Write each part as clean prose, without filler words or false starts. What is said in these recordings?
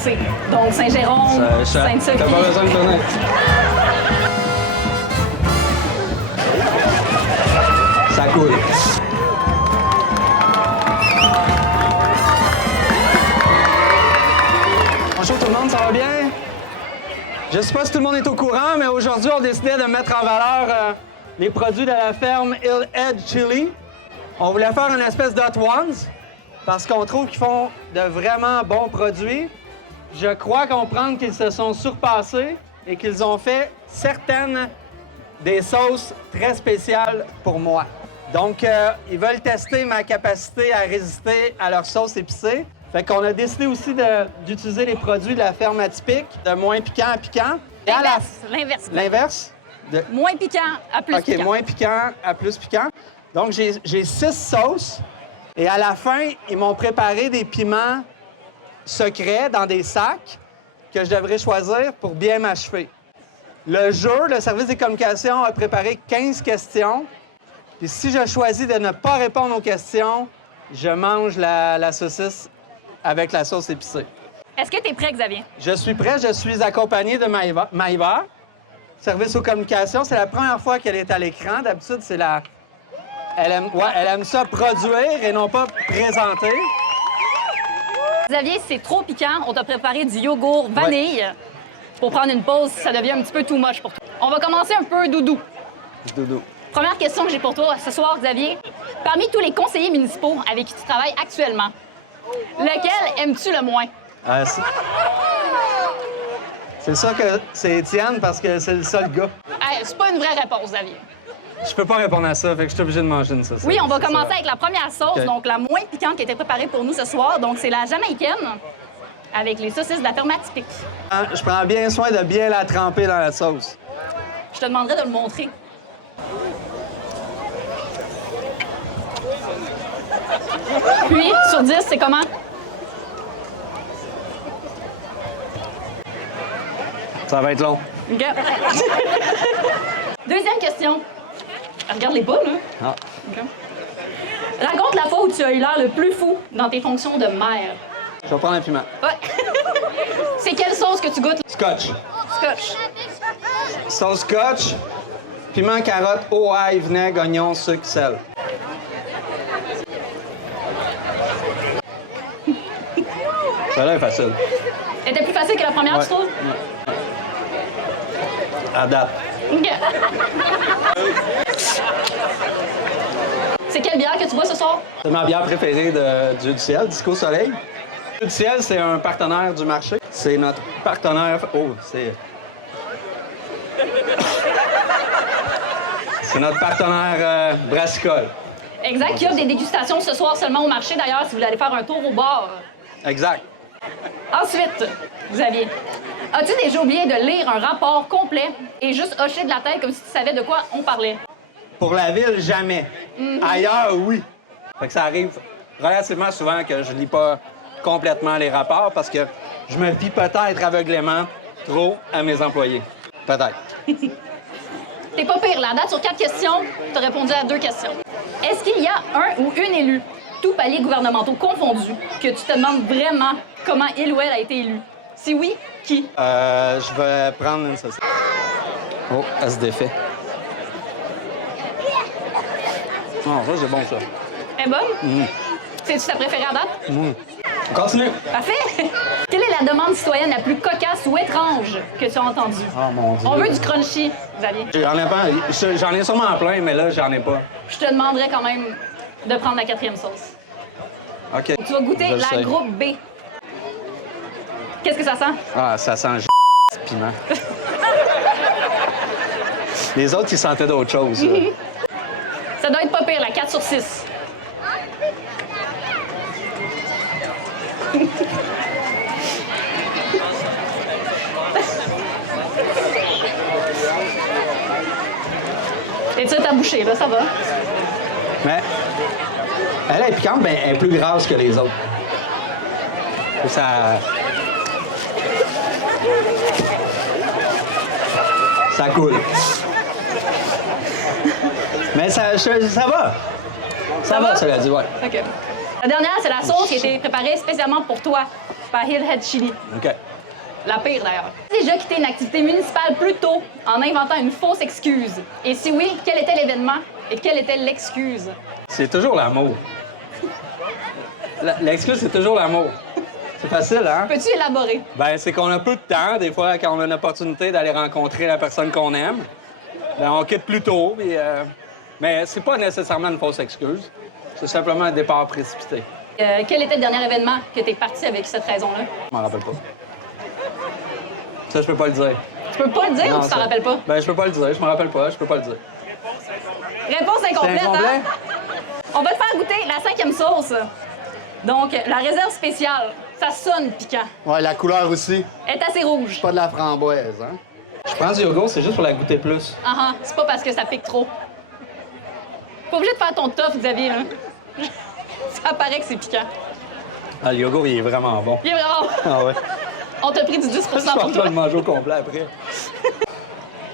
C. Donc Saint-Jérôme, Sainte-Sophie. T'as pas besoin de tourner. Ça coule. Bonjour tout le monde, ça va bien? Je sais pas si tout le monde est au courant, mais aujourd'hui, on décidait de mettre en valeur les produits de la ferme Hillhead Chili. On voulait faire une espèce d'Hot Ones parce qu'on trouve qu'ils font de vraiment bons produits. Je crois comprendre qu'ils se sont surpassés et qu'ils ont fait certaines des sauces très spéciales pour moi. Donc, ils veulent tester ma capacité à résister à leur sauce épicée. Fait qu'on a décidé aussi d'utiliser les produits de la ferme atypique, de moins piquant à piquant. L'inverse. L'inverse? Moins piquant à plus piquant. OK, moins piquant à plus piquant. Donc, j'ai 6 sauces. Et à la fin, ils m'ont préparé des piments secrets dans des sacs que je devrais choisir pour bien m'achever. Le jeu, le service des communications a préparé 15 questions. Puis si je choisis de ne pas répondre aux questions, je mange la saucisse avec la sauce épicée. Est-ce que tu es prêt, Xavier? Je suis prêt. Je suis accompagné de Maïva. Service aux communications, c'est la première fois qu'elle est à l'écran. D'habitude, c'est la... Elle aime ça produire et non pas présenter. Xavier, c'est trop piquant. On t'a préparé du yogourt vanille. Pour prendre une pause, ça devient un petit peu too much pour toi. On va commencer un peu doudou. Doudou. Première question que j'ai pour toi ce soir, Xavier. Parmi tous les conseillers municipaux avec qui tu travailles actuellement, lequel aimes-tu le moins? C'est ça que c'est Étienne parce que c'est le seul gars. Hey, c'est pas une vraie réponse, Xavier. Je peux pas répondre à ça, fait que je suis obligé de manger une sauce. Oui, on va commencer avec la première sauce, donc la moins piquante qui a été préparée pour nous ce soir. Donc, c'est la jamaïcaine avec les saucisses de la ferme atypique. Je prends bien soin de bien la tremper dans la sauce. Je te demanderai de le montrer. Puis, sur 10, c'est comment? Ça va être long. OK. Deuxième question. Regarde-les pas, là. Ah. OK. Raconte la fois où tu as eu l'air le plus fou dans tes fonctions de mère. Je vais prendre un piment. Ouais. C'est quelle sauce que tu goûtes? Scotch. Scotch. Sauce scotch, piment, carotte, eau, ail, vinaigre, oignon, sucre, sel. Ça là est facile. Elle était plus facile que la première, Ouais. tu trouves? À date. OK. C'est quelle bière que tu bois ce soir? C'est ma bière préférée de Dieu du ciel, Disco Soleil. Dieu du ciel, c'est un partenaire du marché. C'est notre partenaire... Oh, c'est... C'est notre partenaire brassicole. Exact. Il y a des dégustations ce soir seulement au marché, d'ailleurs, si vous voulez aller faire un tour au bar. Exact. Ensuite, Xavier, as-tu déjà oublié de lire un rapport complet et juste hocher de la tête comme si tu savais de quoi on parlait? Pour la ville, jamais. Ailleurs, oui. Fait que ça arrive relativement souvent que je lis pas complètement les rapports parce que je me fie peut-être aveuglément trop à mes employés. Peut-être. T'es pas pire, là. À date, sur 4 questions, t'as répondu à 2 questions. Est-ce qu'il y a un ou une élue, tous paliers gouvernementaux confondus, que tu te demandes vraiment comment il ou elle a été élu? Si oui, qui? Je vais prendre une saucisse. Oh, elle se défait. Non, ça, c'est bon, ça. Elle est bonne? C'est-tu ta préférée à date? On continue. Parfait! Quelle est la demande citoyenne la plus cocasse ou étrange que tu as entendue? Oh, mon Dieu. On veut du crunchy, Xavier. J'en ai pas. J'en ai sûrement plein, mais là, j'en ai pas. Je te demanderais quand même de prendre la 4e sauce. OK. Tu vas goûter Je le la sais. groupe B. Qu'est-ce que ça sent? Ah, ça sent piment. Les autres, ils sentaient d'autres choses. là. Ça doit être pas pire, la 4 sur 6. T'es-tu à ta bouchée, là? Ça va? Mais elle est piquante, mais elle est plus grasse que les autres. Et ça coule. Mais ça va. Ça va, cela dit, ouais. OK. La dernière, c'est la sauce qui a été préparée spécialement pour toi. par Hillhead Chili. OK. La pire, d'ailleurs. Tu as déjà quitté une activité municipale plus tôt en inventant une fausse excuse? Et si oui, quel était l'événement et quelle était l'excuse? C'est toujours l'amour. L'excuse, c'est toujours l'amour. C'est facile, hein? Peux-tu élaborer? Ben, c'est qu'on a peu de temps, des fois, quand on a une opportunité d'aller rencontrer la personne qu'on aime. Ben, on quitte plus tôt, puis, mais c'est pas nécessairement une fausse excuse. C'est simplement un départ précipité. Quel était le dernier événement que tu es parti avec cette raison-là? Je m'en rappelle pas. Ça, je peux pas le dire. Tu peux pas le dire Non, ou tu t'en ça- rappelles pas? Ben, je peux pas le dire. Je m'en rappelle pas. Je peux pas le dire. Réponse incomplète, C'est incomplet? hein? On va te faire goûter la 5e sauce. Donc, la réserve spéciale. Ça sonne piquant. Ouais, la couleur aussi. Elle est assez rouge. Pas de la framboise, hein? Je prends du yogourt, c'est juste pour la goûter plus. Ah ah, c'est pas parce que ça pique trop. Pas obligé de faire ton tough, Xavier, hein? Ça paraît que c'est piquant. Ah, le yogourt, il est vraiment bon. Il est vraiment... Ah ouais. On t'a pris du 10 Je pour pense toi. pas le manger au complet après.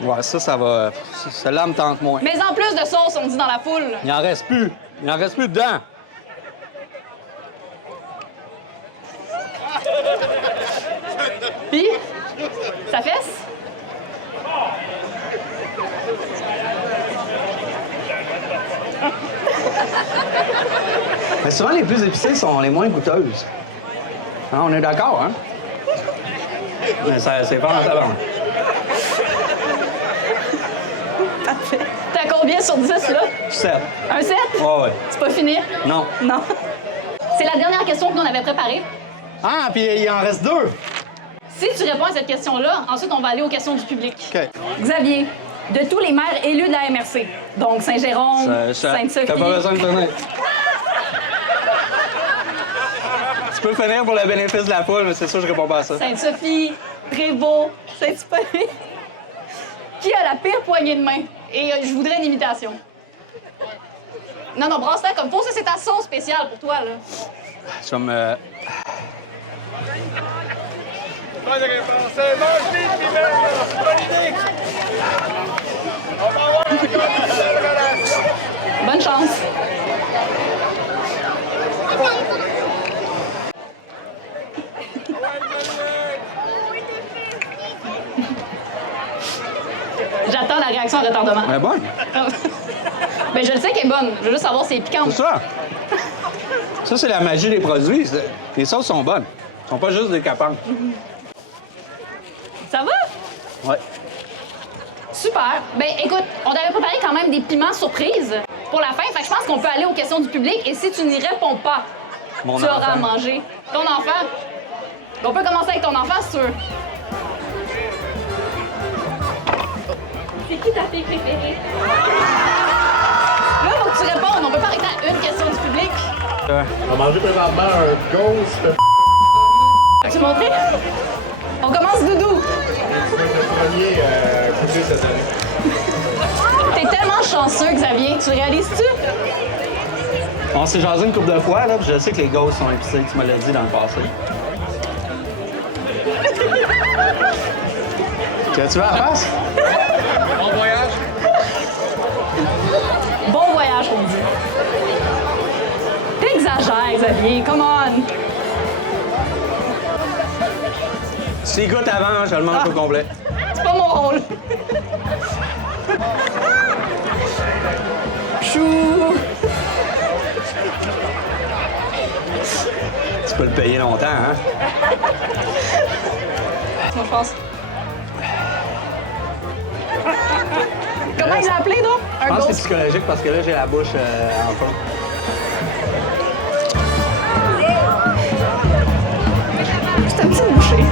Ouais, ça va. Celle-là me tente moins. Mais en plus de sauce, on dit dans la foule. Il en reste plus. Il en reste plus dedans. Puis, ça fesse? Mais souvent, les plus épicées sont les moins goûteuses. Hein, on est d'accord, hein? Mais ça, c'est pas en tabac. Parfait. T'as combien sur 10, là? 7. Un 7? Ouais, ouais. C'est pas fini? Non. Non. C'est la dernière question que nous, on avait préparée. Ah, puis il en reste 2. Si tu réponds à cette question-là, ensuite, on va aller aux questions du public. OK. Xavier, de tous les maires élus de la MRC, donc Saint-Jérôme, Sainte-Sophie... T'as pas besoin de finir. Tu peux finir pour le bénéfice de la foule, mais c'est sûr que je réponds pas à ça. Sainte-Sophie, Prévost, Saint-Hippolyte. Qui a la pire poignée de main? Et je voudrais une imitation. Non, non, brasse-la comme faut. Ça, c'est ta sauce spéciale pour toi, là. Je vais me... Bonne réponse. Mange vite, Mimel. Bonne idée. On va avoir une belle relation. Bonne chance. J'attends la réaction en retardement. Mais bon, Ben, je le sais qu'elle est bonne. Je veux juste savoir si elle est piquante. c'est ça. Ça, c'est la magie des produits. Les sauces sont bonnes. Elles sont pas juste des capanges. Ça va? Ouais. Super. Ben, écoute, on t'avait préparé quand même des piments surprises pour la fin. Fait que je pense qu'on peut aller aux questions du public. Et si tu n'y réponds pas, Mon tu auras à enfant. manger. Ton enfant? On peut commencer avec ton enfant, si tu veux. C'est qui ta fille préférée? Là, faut que tu répondes. On peut pas arrêter à une question du public. On va manger présentement un ghost. Peux-tu montrer? On commence, Doudou. C'est le premier goûter cette année. T'es tellement chanceux, Xavier. Tu réalises-tu? On s'est jasé une couple de fois, là, puis je sais que les ghosts sont épicés. Tu me l'as dit dans le passé. Tu veux la face? Bon voyage. Bon voyage, on dit. T'exagères, Xavier. Come on. S'il goûte avant, je le mange au complet. C'est pas mon rôle. Chou. Tu peux le payer longtemps, hein? Moi, je pense. Comment il l'a appelé, donc? Je Un pense que c'est ghost. psychologique parce que là, j'ai la bouche en fond. C'est un petit boucher.